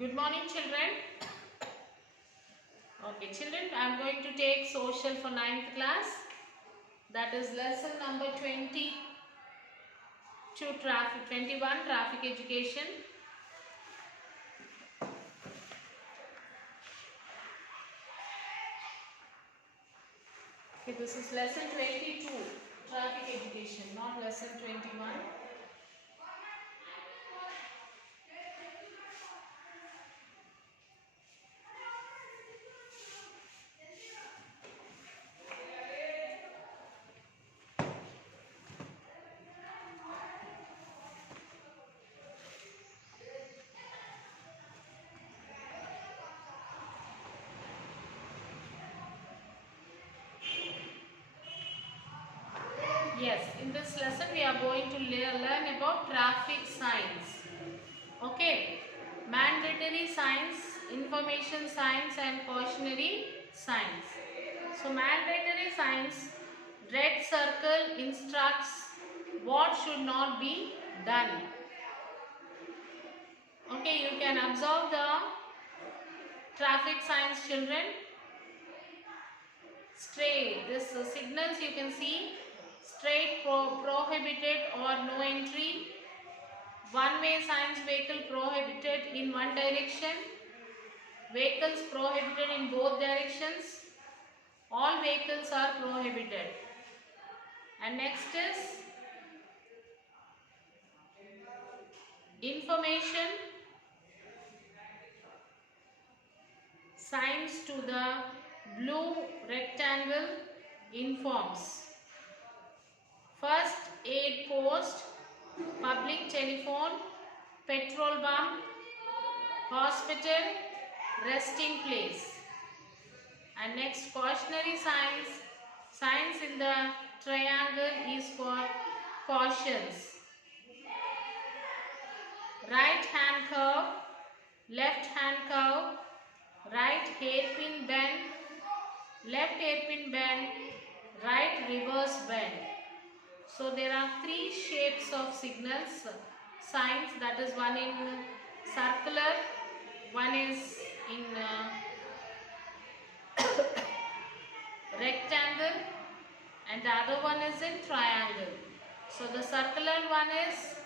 Good morning, children. Okay, children, I am going to take social for 9th class. That is lesson number 20 to traffic 21 traffic education. Okay, this is lesson 22 traffic education, not lesson 21. Yes, in this lesson we are going to learn about traffic signs. Okay, mandatory signs, information signs and cautionary signs. So mandatory signs, red circle instructs what should not be done. Okay, you can observe the traffic signs, children. Straight, this signals you can see, straight prohibited or no entry. One-way signs, vehicle prohibited in one direction. Vehicles prohibited in both directions. All vehicles are prohibited. And next is information signs to the blue rectangle informs. First aid post, public telephone, petrol pump, hospital, resting place. And next cautionary signs in the triangle is for cautions. Right hand curve, left hand curve, right hairpin bend, left hairpin bend, right reverse bend. So there are three shapes of signals, signs, that is one in circular, one is in rectangle and the other one is in triangle. So the circular one is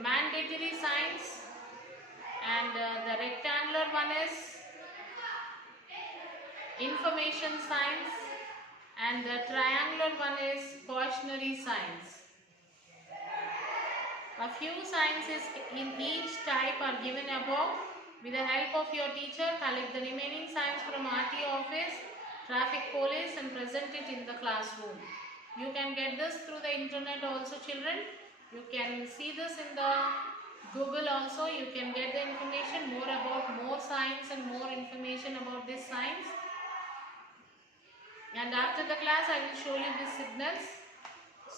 mandatory signs and the rectangular one is information signs and the triangular one is cautionary signs. A few signs in each type are given above. With the help of your teacher, collect the remaining signs from RTO office, traffic police and present it in the classroom. You can get this through the internet also, children. You can see this in the Google also. You can get the information more signs and more information about these signs. And after the class, I will show you these signals.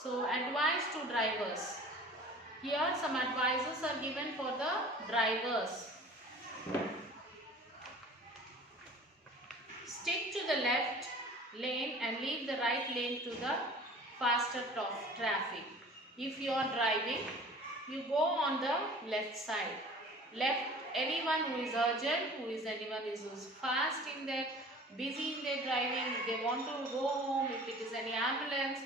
So, advice to drivers. Here some advices are given for the drivers. Stick to the left lane and leave the right lane to the faster traffic. If you are driving, you go on the left side. Anyone who is urgent, anyone who is fast in their, busy in their driving, if they want to go home, if it is any ambulance,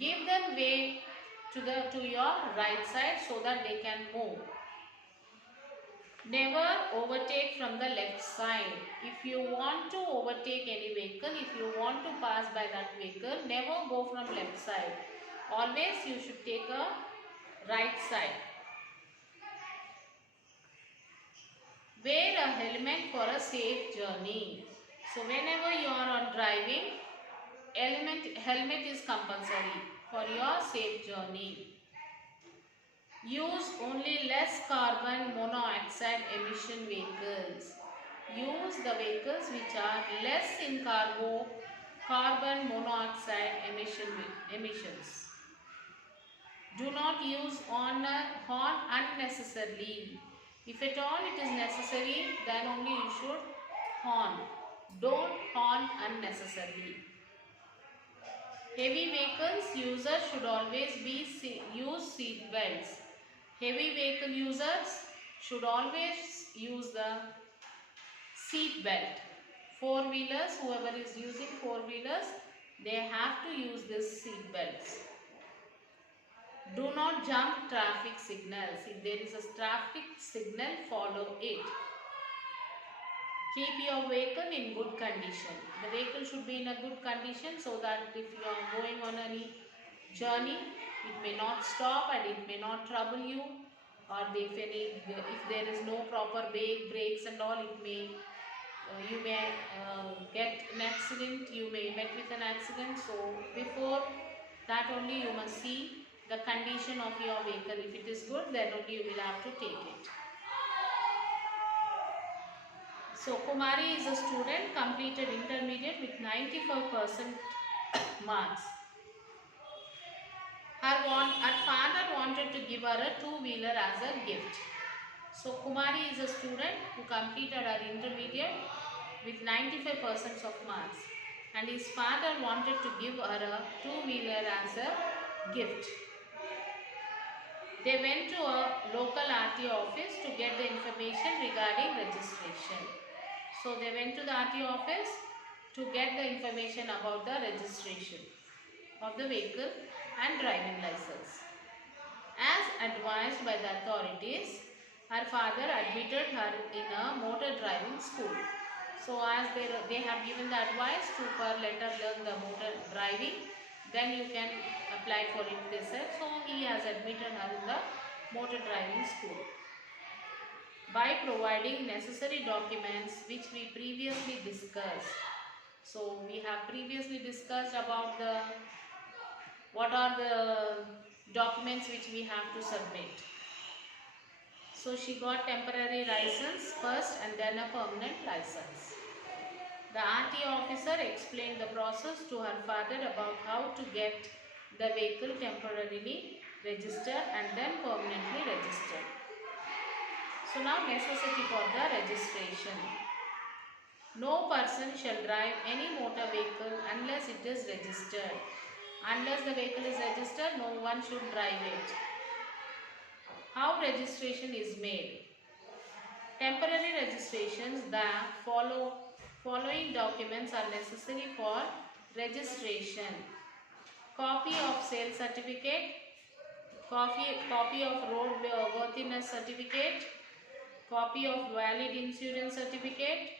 give them way to your right side so that they can move. Never overtake from the left side. If you want to overtake any vehicle, if you want to pass by that vehicle, never go from left side. Always you should take a right side. Wear a helmet for a safe journey. So whenever you are on driving, helmet is compulsory for your safe journey. Use only less carbon monoxide emission vehicles. Use the vehicles which are less in carbon monoxide emissions. Do not use horn unnecessarily. If at all it is necessary, then only you should horn. Don't horn unnecessarily. Heavy vehicles users should always use seat belts. Heavy vehicle users should always use the seat belt. Four-wheelers, whoever is using four-wheelers, they have to use this seat belts. Do not jump traffic signals. If there is a traffic signal, follow it. Keep your vehicle in good condition. The vehicle should be in a good condition so that if you are going on any journey, it may not stop and it may not trouble you. Or if there is no proper brakes and all, you may get an accident. You may met with an accident. So before that only you must see the condition of your vehicle. If it is good, then only you will have to take it. So Kumari is a student, completed intermediate with 94% marks. Her father wanted to give her a two-wheeler as a gift. So Kumari is a student who completed her intermediate with 95% of marks, and his father wanted to give her a two-wheeler as a gift. They went to a local RTO office to get the information regarding registration. So they went to the RTO office to get the information about the registration of the vehicle and driving license. As advised by the authorities, her father admitted her in a motor driving school. So as they have given the advice to let her learn the motor driving, then you can apply for it, they said. So he has admitted her in the motor driving school by providing necessary documents which we previously discussed. So we have previously discussed about what are the documents which we have to submit. So she got temporary license first and then a permanent license. The RTO officer explained the process to her father about how to get the vehicle temporarily registered and then permanently registered. So now necessity for the registration. No person shall drive any motor vehicle unless it is registered. Unless the vehicle is registered, no one should drive it. How registration is made? Temporary registrations, the following documents are necessary for registration. Copy of sales certificate, copy of road worthiness certificate, copy of valid insurance certificate,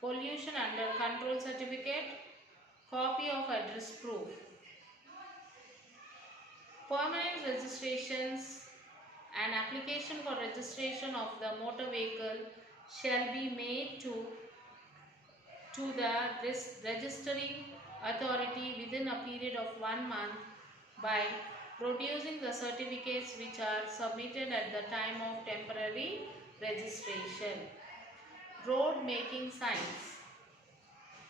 pollution under control certificate, copy of address proof. Permanent registrations. An application for registration of the motor vehicle shall be made to the registering authority within a period of 1 month by producing the certificates which are submitted at the time of temporary registration. Road making signs.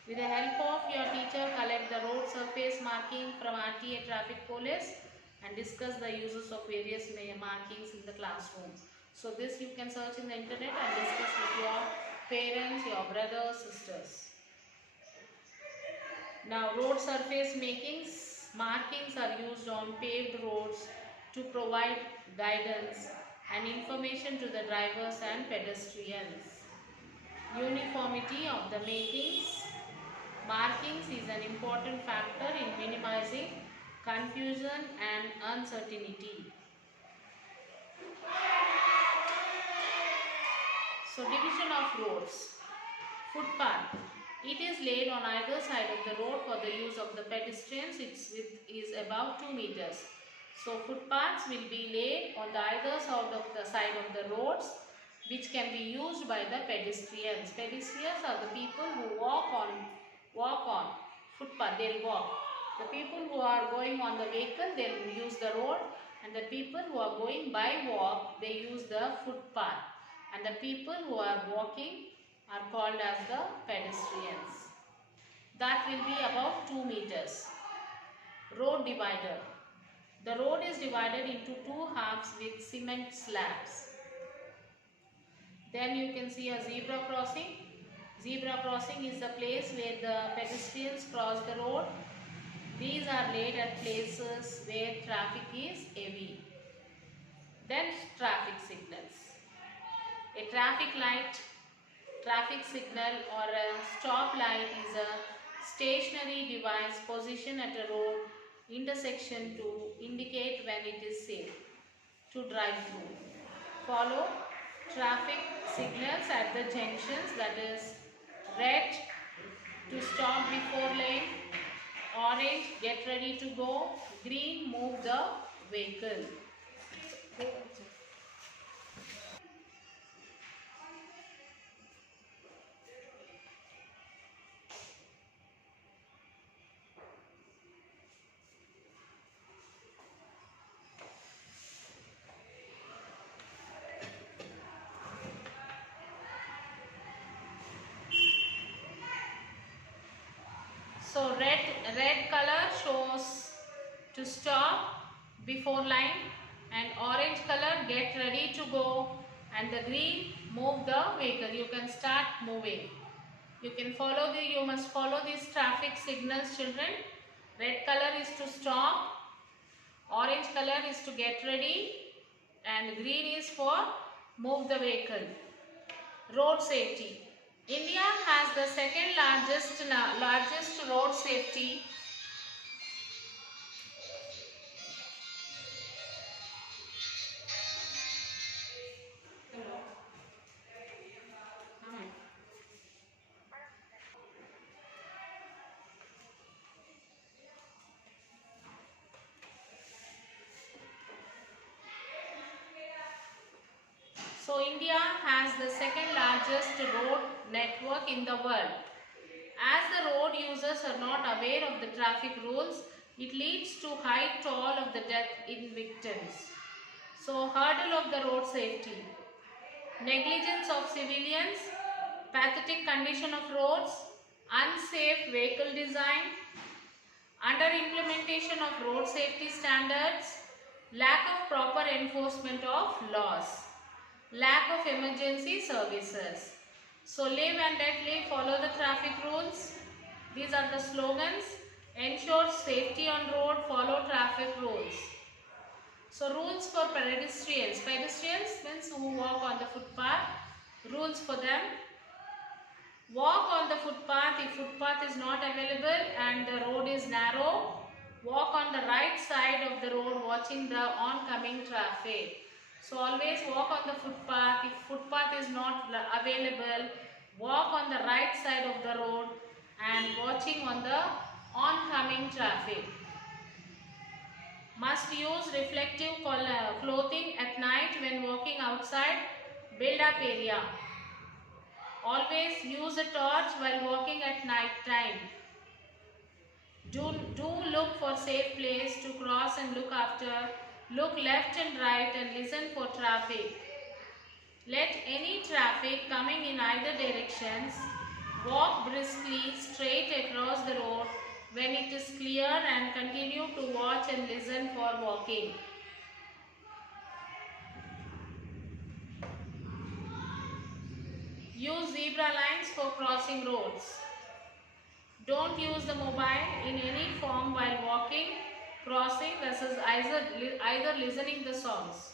With the help of your teacher, collect the road surface marking from RTA traffic police and discuss the uses of various markings in the classroom. So this you can search in the internet and discuss with your parents, your brothers, sisters. Now road surface markings are used on paved roads to provide guidance and information to the drivers and pedestrians. Uniformity of the markings is an important factor in minimizing confusion and uncertainty. So division of roads. Footpath. It is laid on either side of the road for the use of the pedestrians. Its width is about 2 meters. So footpaths will be laid on the either side of the roads, which can be used by the pedestrians. Pedestrians are the people who walk on footpath. They'll walk. The people who are going on the vehicle, they'll use the road, and the people who are going by walk, they use the footpath, and the people who are walking are called as the pedestrians. That will be about 2 meters. Road divider. The road is divided into 2 halves with cement slabs. Then you can see a zebra crossing. Zebra crossing is the place where the pedestrians cross the road. These are laid at places where traffic is heavy. Then traffic signals. A traffic light, traffic signal or a stop light is a stationary device positioned at a road intersection to indicate when it is safe to drive through. Follow traffic signals at the junctions, that is red to stop before lane, orange get ready to go, green move the vehicle. So red color shows to stop before line, and orange color get ready to go, and the green move the vehicle. You can start moving. You must follow these traffic signals, children. Red color is to stop, orange color is to get ready, and green is for move the vehicle. Road safety. India has the second largest road safety. So India has the second largest road network in the world. As the road users are not aware of the traffic rules, it leads to high toll of the death in victims. So hurdle of the road safety. Negligence of civilians, pathetic condition of roads, unsafe vehicle design, under implementation of road safety standards, lack of proper enforcement of laws, lack of emergency services. So live and let live, follow the traffic rules. These are the slogans. Ensure safety on road, follow traffic rules. So rules for pedestrians. Pedestrians means who walk on the footpath. Rules for them. Walk on the footpath if footpath is not available and the road is narrow. Walk on the right side of the road watching the oncoming traffic. So always walk on the footpath. If footpath is not available, walk on the right side of the road and watching on the oncoming traffic. Must use reflective clothing at night when walking outside build-up area. Always use a torch while walking at night time. Do look for safe place to cross and look after. Look left and right and listen for traffic. Let any traffic coming in either directions walk briskly straight across the road when it is clear and continue to watch and listen for walking. Use zebra lines for crossing roads. Don't use the mobile in any form while walking, crossing, versus either listening the songs.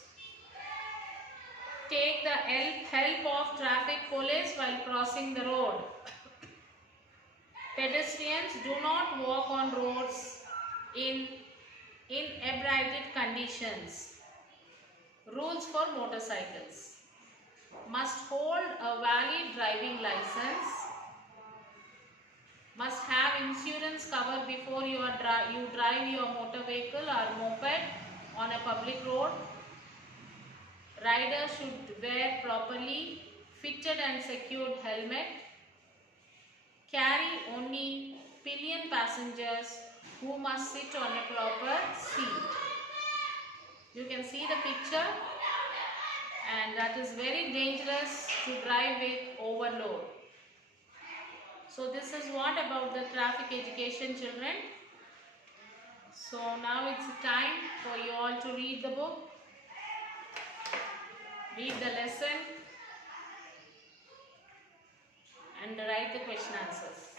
Take the help of traffic police while crossing the road. Pedestrians do not walk on roads in inebriated conditions. Rules for motorcycles. Must hold a valid driving license. Must have insurance cover before you drive your motor vehicle or moped on a public road. Rider should wear properly fitted and secured helmet. Carry only pillion passengers who must sit on a proper seat. You can see the picture, and that is very dangerous to drive with overload. So this is what about the traffic education, children. So now it's time for you all to read the book, read the lesson and write the question answers.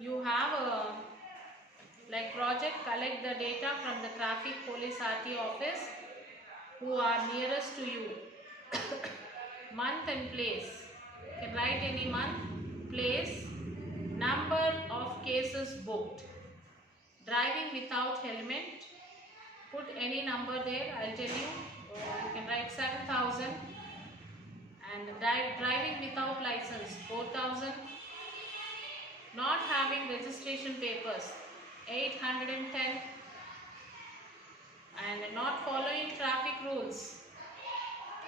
You have a project, collect the data from the traffic police RT office who are nearest to you. Month and place. You can write any month, place, number of cases booked. Driving without helmet. Put any number there, I'll tell you. You can write 7,000. And driving without license, 4,000. Not having registration papers, 810. And not following traffic rules,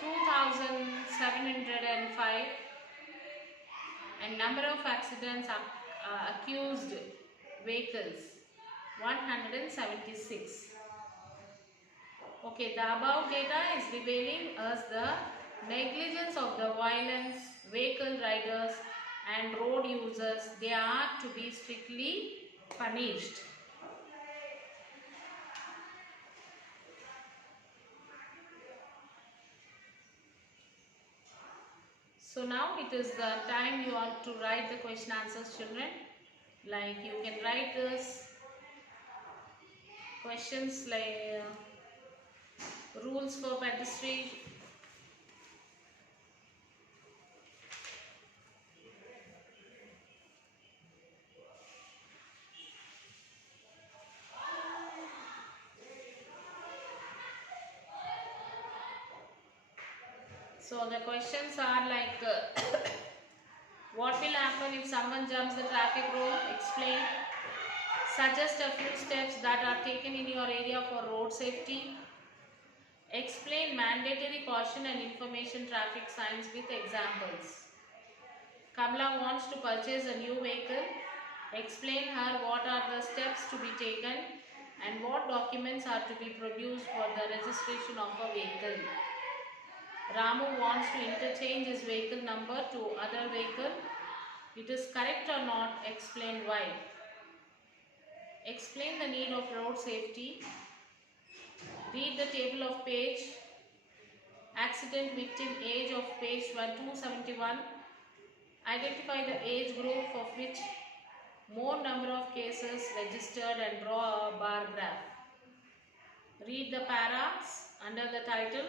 2,705. And number of accidents accused vehicles, 176. Okay, the above data is revealing us the negligence of the violence, vehicle riders and road users. They are to be strictly punished. So now it is the time you are to write the question answers, children. Like you can write this questions like rules for pedestrian. So the questions are like what will happen if someone jumps the traffic rule? Explain. Suggest a few steps that are taken in your area for road safety. Explain mandatory caution and information traffic signs with examples. Kamala wants to purchase a new vehicle. Explain her what are the steps to be taken and what documents are to be produced for the registration of a vehicle. Ramu wants to interchange his vehicle number to other vehicle. It is correct or not? Explain why. Explain the need of road safety. Read the table of page. Accident victim age of page 271. Identify the age group of which more number of cases registered and draw a bar graph. Read the paras under the title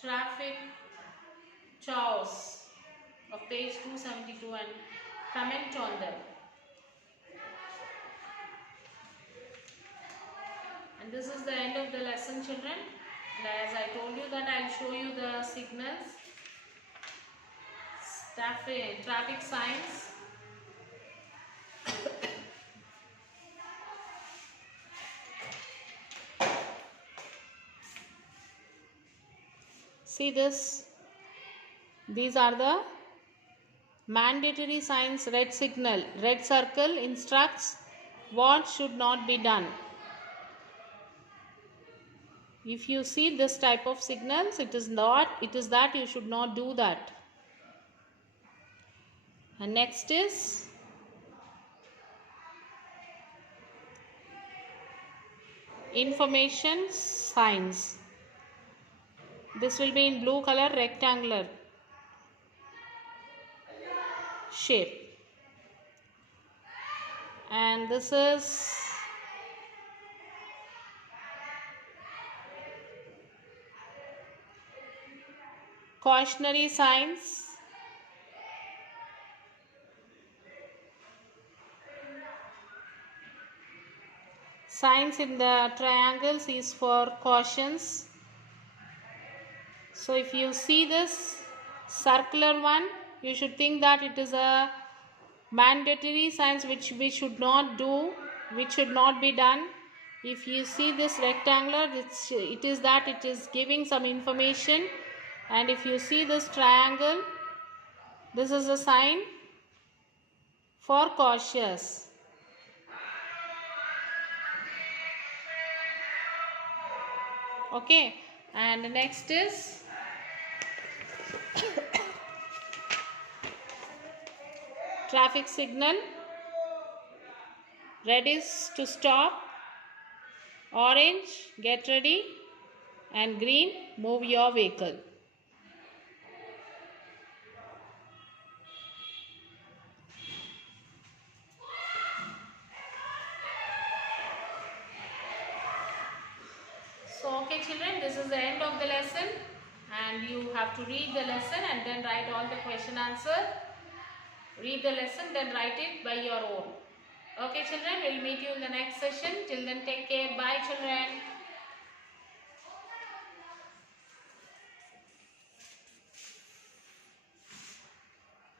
Traffic Chaos of page 272 and comment on them. And this is the end of the lesson, children. And as I told you that I will show you the signals, traffic signs. See this. These are the mandatory signs. Red signal, red circle instructs what should not be done. If you see this type of signals, it is that you should not do that. And next is information signs. This will be in blue color, rectangular shape. And this is cautionary signs. Signs in the triangles is for cautions. So if you see this circular one, you should think that it is a mandatory signs which we should not do, which should not be done. If you see this rectangular, it is that it is giving some information. And if you see this triangle, this is a sign for cautious. Okay, and next is traffic signal. Red is to stop, orange get ready, and green move your vehicle. So okay children, this is the end of the lesson, and you have to read the lesson and then write all the question answer. Read the lesson, then write it by your own. Okay children, we'll meet you in the next session. Till then, take care. Bye children.